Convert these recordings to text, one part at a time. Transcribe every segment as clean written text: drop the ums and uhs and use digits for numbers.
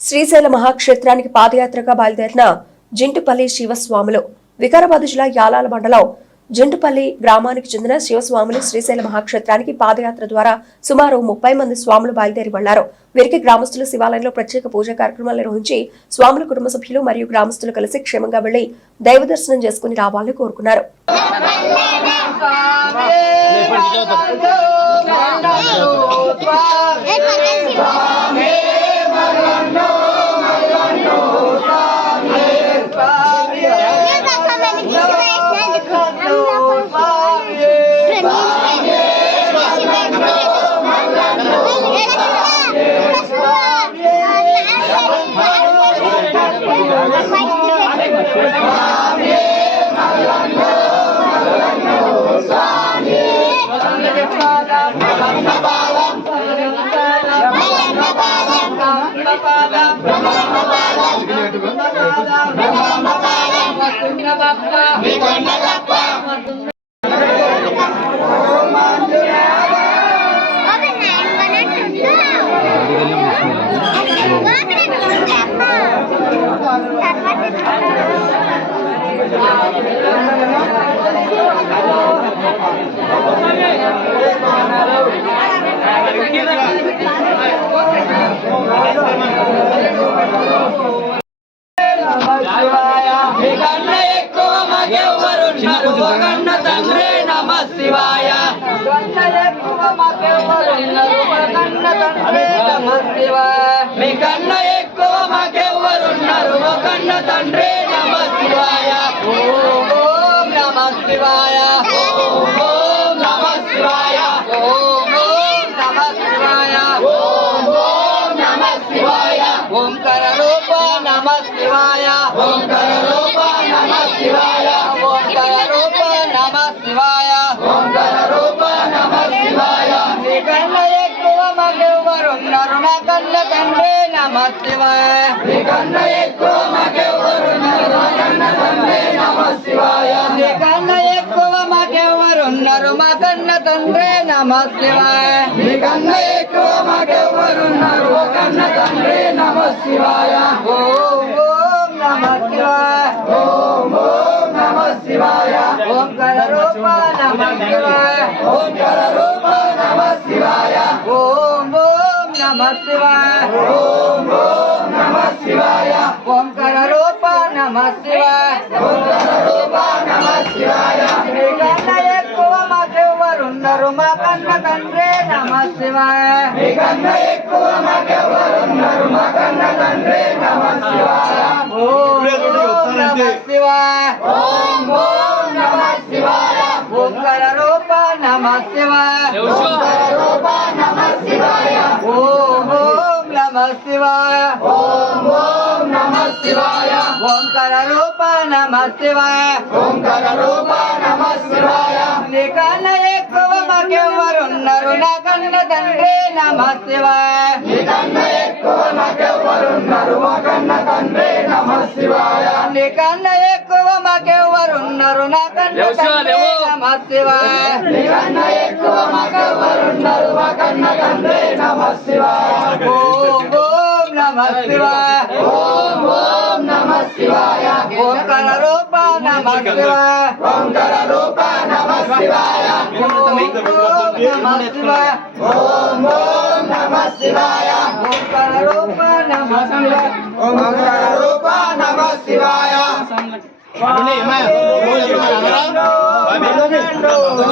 శ్రీశైల మహాక్షేత్రానికి పాదయాత్రగా బయలుదేరిన జింటుపల్లి శివస్వాములు వికారాబాద్ జిల్లా యాలాల మండలం జింటుపల్లి గ్రామానికి చెందిన శివస్వాములు శ్రీశైల మహాక్షేత్రానికి పాదయాత్ర ద్వారా సుమారు 30 మంది స్వాములు బయలుదేరి వెళ్లారు. వీరికి గ్రామస్తులు శివాలయంలో ప్రత్యేక పూజా కార్యక్రమాలు నిర్వహించి స్వాముల కుటుంబ సభ్యులు మరియు గ్రామస్తులు కలిసి క్షేమంగా వెళ్లి దైవ దర్శనం చేసుకుని రావాలని కోరుకున్నారు.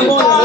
Oke,